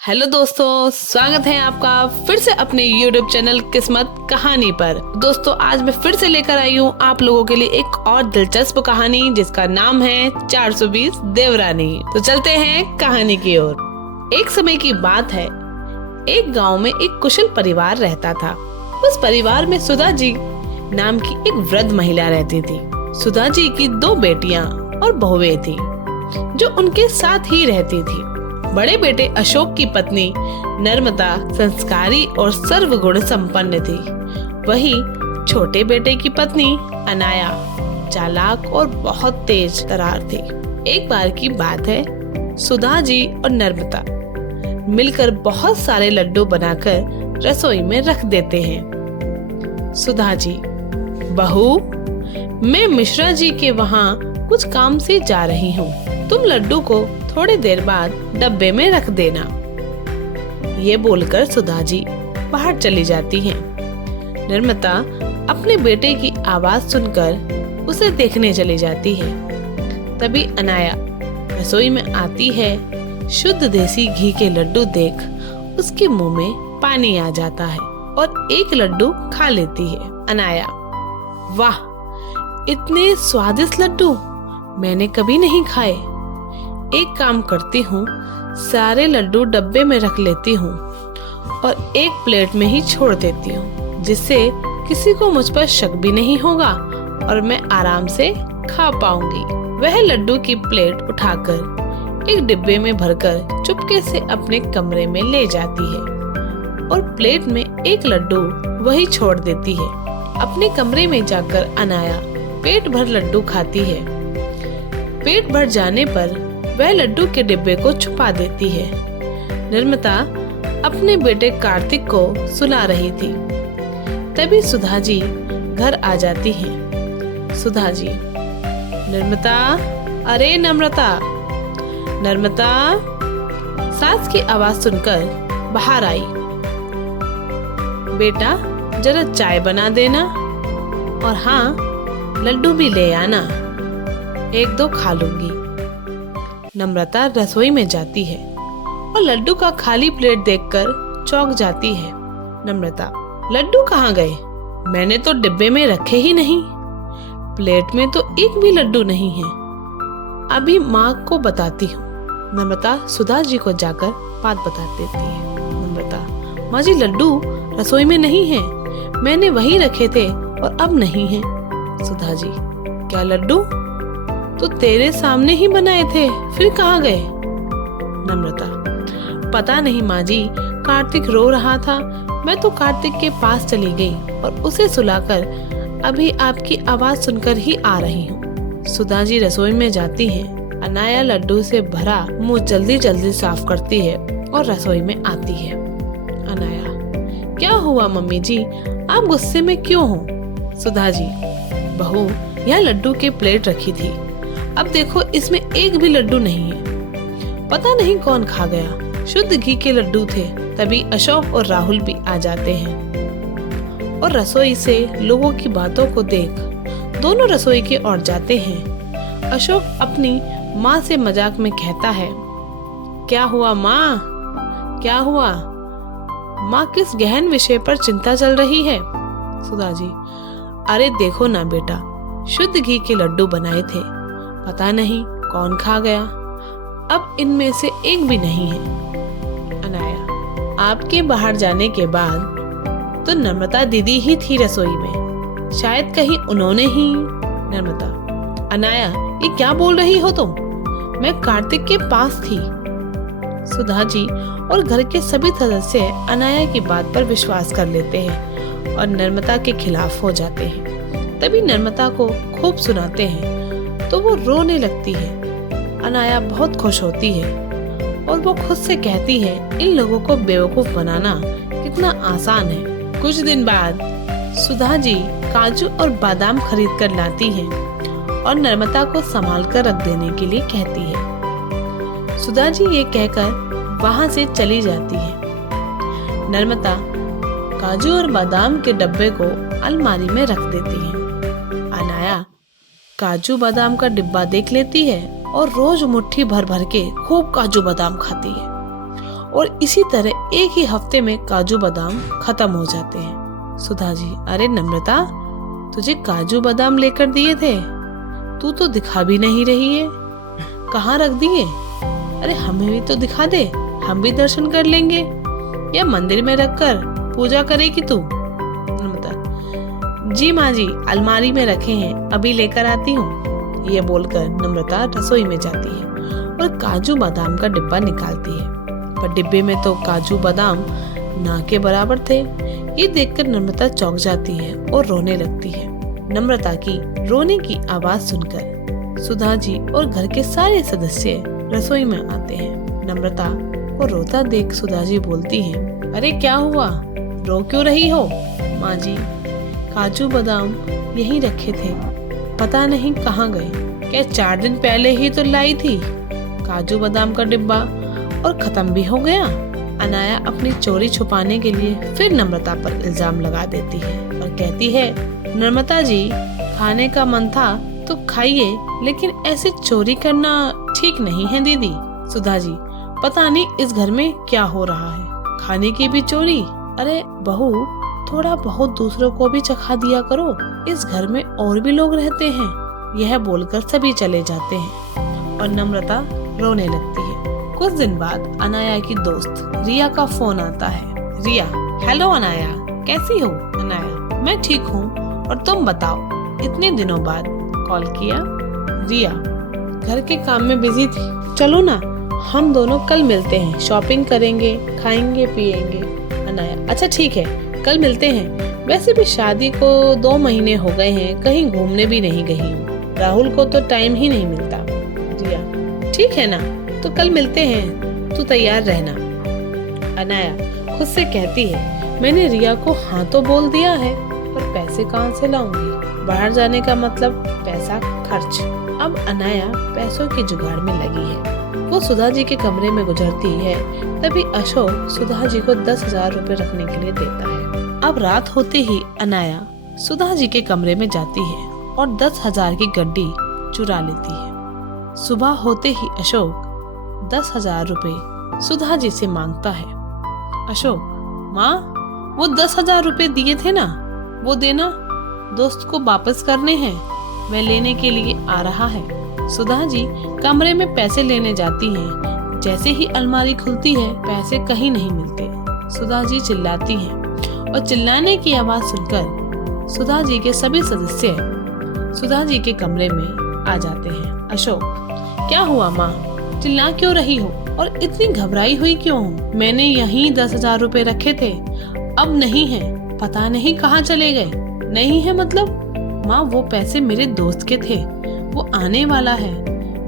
Hello दोस्तों, स्वागत है आपका फिर से अपने YouTube चैनल किस्मत कहानी पर। दोस्तों, आज मैं फिर से लेकर आई हूँ आप लोगों के लिए एक और दिलचस्प कहानी जिसका नाम है 420 देवरानी। तो चलते हैं कहानी की ओर। एक समय की बात है, एक गांव में एक कुशल परिवार रहता था। उस परिवार में सुधा जी नाम की एक वृद्ध महिला रहती थी। सुधा जी की 2 बेटियां और बहुएं थी जो उनके साथ ही रहती थी। बड़े बेटे अशोक की पत्नी नर्मदा संस्कारी और सर्वगुण संपन्न थी। वही छोटे बेटे की पत्नी अनाया चालाक और बहुत तेज तर्रार थी। एक बार की बात है, सुधा जी और नर्मदा मिलकर बहुत सारे लड्डू बनाकर रसोई में रख देते हैं। सुधा जी, बहू, मैं मिश्रा जी के वहाँ कुछ काम से जा रही हूँ। तुम लड्डू को थोड़ी देर बाद डब्बे में रख देना। ये बोलकर सुधा जी बाहर चली जाती हैं। नर्मदा अपने बेटे की आवाज सुनकर उसे देखने चली जाती है। तभी अनाया रसोई में आती है। शुद्ध देसी घी के लड्डू देख उसके मुंह में पानी आ जाता है और एक लड्डू खा लेती है। अनाया, वाह, इतने स्वादिष्ट लड्डू मैंने कभी नहीं खाए। एक काम करती हूँ, सारे लड्डू डब्बे में रख लेती हूँ और एक प्लेट में ही छोड़ देती हूँ, जिससे किसी को मुझ पर शक भी नहीं होगा और मैं आराम से खा पाऊंगी। वह लड्डू की प्लेट उठाकर एक डिब्बे में भरकर चुपके से अपने कमरे में ले जाती है और प्लेट में एक लड्डू वही छोड़ देती है। अपने कमरे में जाकर अनाया पेट भर लड्डू खाती है। पेट भर जाने पर वह लड्डू के डिब्बे को छुपा देती है। नर्मदा अपने बेटे कार्तिक को सुला रही थी। तभी सुधा जी घर आ जाती है। सुधा जी, नर्मदा, अरे नम्रता, नर्मदा सास की आवाज सुनकर बाहर आई। बेटा, जरा चाय बना देना और हाँ, लड्डू भी ले आना, 1-2 खा लूंगी। नम्रता रसोई में जाती है और लड्डू का खाली प्लेट देखकर चौंक जाती है। नम्रता, लड्डू कहाँ गए? मैंने तो डिब्बे में रखे ही नहीं। प्लेट में तो एक भी लड्डू नहीं है। अभी माँ को बताती हूँ। नम्रता सुधा जी को जाकर बात बता देती है। नम्रता, माँ जी, लड्डू रसोई में नहीं है। मैंने वहीं रखे थे और अब नहीं है। सुधा जी, क्या लड्डू? तो तेरे सामने ही बनाए थे, फिर कहाँ गए? नम्रता, पता नहीं माँ जी, कार्तिक रो रहा था। मैं तो कार्तिक के पास चली गई और उसे सुलाकर अभी आपकी आवाज सुनकर ही आ रही हूँ। सुधा जी रसोई में जाती हैं। अनाया लड्डू से भरा मुंह जल्दी जल्दी साफ करती है और रसोई में आती है। अनाया, क्या हुआ मम्मी जी, आप गुस्से में क्यों हो? सुधा जी, बहू, यह लड्डू की प्लेट रखी थी, अब देखो इसमें एक भी लड्डू नहीं है। पता नहीं कौन खा गया। शुद्ध घी के लड्डू थे। तभी अशोक और राहुल भी आ जाते हैं और रसोई से लोगों की बातों को देख दोनों रसोई की ओर जाते हैं। अशोक अपनी माँ से मजाक में कहता है, क्या हुआ माँ, क्या हुआ? माँ किस गहन विषय पर चिंता चल रही है? सुधा जी, अरे देखो ना बेटा, शुद्ध घी के लड्डू बनाए थे, पता नहीं कौन खा गया। अब इनमें से एक भी नहीं है। अनाया, आपके बाहर जाने के बाद तो नर्मदा दीदी ही थी रसोई में, शायद कहीं उन्होंने ही। नर्मदा, अनाया, ये क्या बोल रही हो तुम? मैं कार्तिक के पास थी। सुधा जी और घर के सभी सदस्य अनाया की बात पर विश्वास कर लेते हैं और नर्मदा के खिलाफ हो जाते हैं। तभी नर्मदा को खूब सुनाते हैं तो वो रोने लगती है। अनाया बहुत खुश होती है और वो खुद से कहती है, इन लोगों को बेवकूफ बनाना कितना आसान है। कुछ दिन बाद सुधा जी काजू और बादाम खरीद कर लाती है और नर्मदा को संभाल कर रख देने के लिए कहती है। सुधा जी ये कहकर वहाँ से चली जाती है। नर्मदा काजू और बादाम के डब्बे को अलमारी में रख देती है। अनाया काजू बादाम का डिब्बा देख लेती है और रोज मुट्ठी भर भर के खूब काजू बादाम खाती है और इसी तरह एक ही हफ्ते में काजू बादाम खत्म हो जाते हैं। सुधा जी, अरे नम्रता, तुझे काजू बादाम लेकर दिए थे, तू तो दिखा भी नहीं रही है, कहाँ रख दिए? अरे हमें भी तो दिखा दे, हम भी दर्शन कर लेंगे, या मंदिर में रखकर पूजा करेगी तू? नम्रता, जी माँ जी, अलमारी में रखे हैं, अभी लेकर आती हूँ। ये बोलकर नम्रता रसोई में जाती है और काजू बादाम का डिब्बा निकालती है, पर डिब्बे में तो काजू बादाम ना के बराबर थे। ये देखकर नम्रता चौंक जाती है और रोने लगती है। नम्रता की रोने की आवाज सुनकर सुधा जी और घर के सारे सदस्य रसोई में आते हैं। नम्रता को रोता देख सुधा जी बोलती है, अरे क्या हुआ, रो क्यों रही हो? माँ जी, काजू बादाम यहीं रखे थे, पता नहीं कहाँ गए। क्या 4 दिन पहले ही तो लाई थी काजू बादाम का डिब्बा और खत्म भी हो गया। अनाया अपनी चोरी छुपाने के लिए फिर नम्रता पर इल्जाम लगा देती है और कहती है, नम्रता जी, खाने का मन था तो खाइए, लेकिन ऐसे चोरी करना ठीक नहीं है दीदी। सुधा जी, पता नहीं इस घर में क्या हो रहा है, खाने की भी चोरी। अरे बहू, थोड़ा बहुत दूसरों को भी चखा दिया करो, इस घर में और भी लोग रहते हैं। यह बोलकर सभी चले जाते हैं और नम्रता रोने लगती है। कुछ दिन बाद अनाया की दोस्त रिया का फोन आता है। रिया, हेलो अनाया, कैसी हो? अनाया, मैं ठीक हूँ, और तुम बताओ, इतने दिनों बाद कॉल किया। रिया, घर के काम में बिजी थी, चलो ना हम दोनों कल मिलते हैं, शॉपिंग करेंगे, खाएंगे पिएंगे। अनाया, अच्छा ठीक है, कल मिलते हैं। वैसे भी शादी को 2 महीने हो गए हैं, कहीं घूमने भी नहीं गई हूँ, राहुल को तो टाइम ही नहीं मिलता। रिया, ठीक है ना, तो कल मिलते हैं, तू तैयार रहना। अनाया खुद से कहती है, मैंने रिया को हाँ तो बोल दिया है, पर पैसे कहाँ से लाऊंगी? बाहर जाने का मतलब पैसा खर्च। अब अनाया पैसों की जुगाड़ में लगी है। वो सुधा जी के कमरे में गुजरती है, तभी अशोक सुधा जी को 10,000 रुपए रखने के लिए देता है। अब रात होते ही अनाया सुधा जी के कमरे में जाती है और 10,000 की गड्डी चुरा लेती है। सुबह होते ही अशोक 10,000 रुपए सुधा जी से मांगता है। अशोक, माँ, वो 10,000 रुपए दिए थे ना, वो देना, दोस्त को वापस करने हैं, मैं लेने के लिए आ रहा है। सुधा जी कमरे में पैसे लेने जाती हैं। जैसे ही अलमारी खुलती है, पैसे कहीं नहीं मिलते। सुधा जी चिल्लाती हैं और चिल्लाने की आवाज सुनकर सुधा जी के सभी सदस्य सुधा जी के कमरे में आ जाते हैं। अशोक, क्या हुआ माँ, चिल्ला क्यों रही हो और इतनी घबराई हुई क्यों हो? मैंने यहीं 10,000 रुपए रखे थे, अब नहीं है, पता नहीं कहाँ चले गए। नहीं है मतलब? माँ, वो पैसे मेरे दोस्त के थे, वो आने वाला है,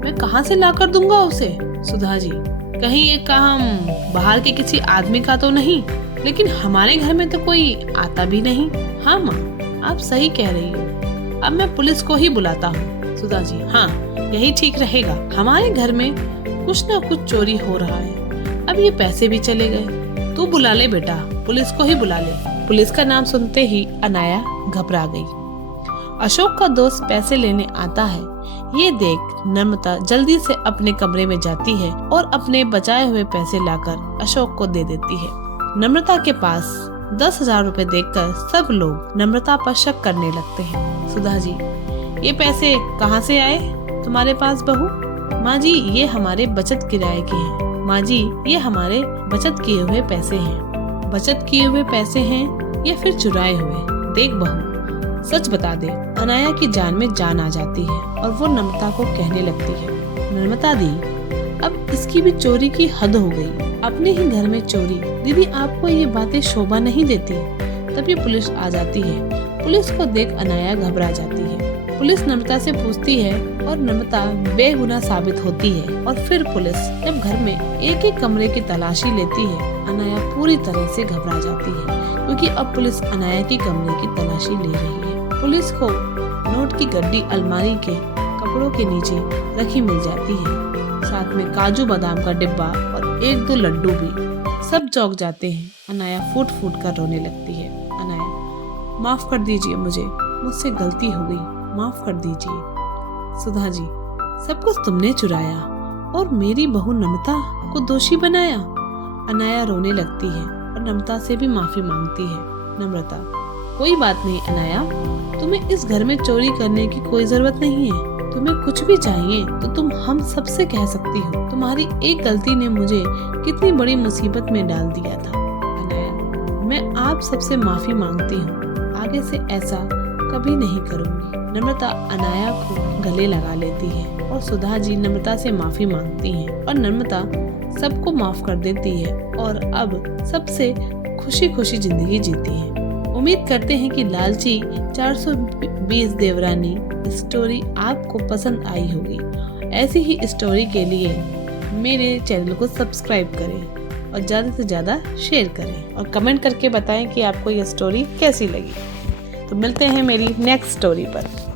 मैं कहाँ से लाकर दूंगा उसे? सुधा जी, कहीं ये काम बाहर के किसी आदमी का तो नहीं? लेकिन हमारे घर में तो कोई आता भी नहीं। हाँ माँ, आप सही कह रही हो, अब मैं पुलिस को ही बुलाता हूँ। सुधा जी, हाँ यही ठीक रहेगा, हमारे घर में कुछ ना कुछ चोरी हो रहा है, अब ये पैसे भी चले गए। तू बुला ले बेटा, पुलिस को ही बुला ले। पुलिस का नाम सुनते ही अनाया घबरा गई। अशोक का दोस्त पैसे लेने आता है। ये देख नम्रता जल्दी से अपने कमरे में जाती है और अपने बचाए हुए पैसे लाकर अशोक को दे देती है। नम्रता के पास 10,000 रुपए देखकर सब लोग नम्रता पर शक करने लगते हैं। सुधा जी, ये पैसे कहाँ से आए तुम्हारे पास बहू? माँ जी, ये हमारे बचत किराए के हैं। माँ जी, ये हमारे बचत किए हुए पैसे हैं। बचत किए हुए पैसे हैं या फिर चुराए हुए? देख बहू, सच बता दे। अनाया की जान में जान आ जाती है और वो नम्रता को कहने लगती है, नम्रता दी, अब इसकी भी चोरी की हद हो गई, अपने ही घर में चोरी। दीदी, आपको ये बातें शोभा नहीं देती। तभी पुलिस आ जाती है। पुलिस को देख अनाया घबरा जाती है। पुलिस नम्रता से पूछती है और नम्रता बेगुनाह साबित होती है। और फिर पुलिस जब घर में एक एक कमरे की तलाशी लेती है, अनाया पूरी तरह से घबरा जाती है, क्योंकि अब पुलिस अनाया की कमरे की तलाशी ले रही है। पुलिस को नोट की गड्डी अलमारी के कपड़ों के नीचे रखी मिल जाती है, साथ में काजू बादाम का डिब्बा और 1-2 लड्डू भी। सब चौंक जाते हैं। अनाया फूट फूट कर रोने लगती है। अनाया, माफ कर दीजिए, मुझसे गलती हो गई, माफ कर दीजिए। सुधा जी, सब कुछ तुमने चुराया और मेरी बहू नम्रता को दोषी बनाया। अनाया रोने लगती है और नम्रता से भी माफी मांगती है। नम्रता, कोई बात नहीं अनाया, तुम्हें इस घर में चोरी करने की कोई जरूरत नहीं है। तुम्हें कुछ भी चाहिए तो तुम हम सबसे कह सकती हो। तुम्हारी एक गलती ने मुझे कितनी बड़ी मुसीबत में डाल दिया था। अनाया, मैं आप सबसे माफी मांगती हूँ, आगे से ऐसा कभी नहीं करूँगी। नम्रता अनाया को गले लगा लेती है और सुधा जी नम्रता से माफी मांगती हैं और नम्रता सबको माफ कर देती है और अब सबसे खुशी खुशी जिंदगी जीती है। उम्मीद करते हैं कि लालची 420 देवरानी स्टोरी आपको पसंद आई होगी। ऐसी ही स्टोरी के लिए मेरे चैनल को सब्सक्राइब करें और ज़्यादा से ज़्यादा शेयर करें और कमेंट करके बताएं कि आपको ये स्टोरी कैसी लगी। तो मिलते हैं मेरी नेक्स्ट स्टोरी पर।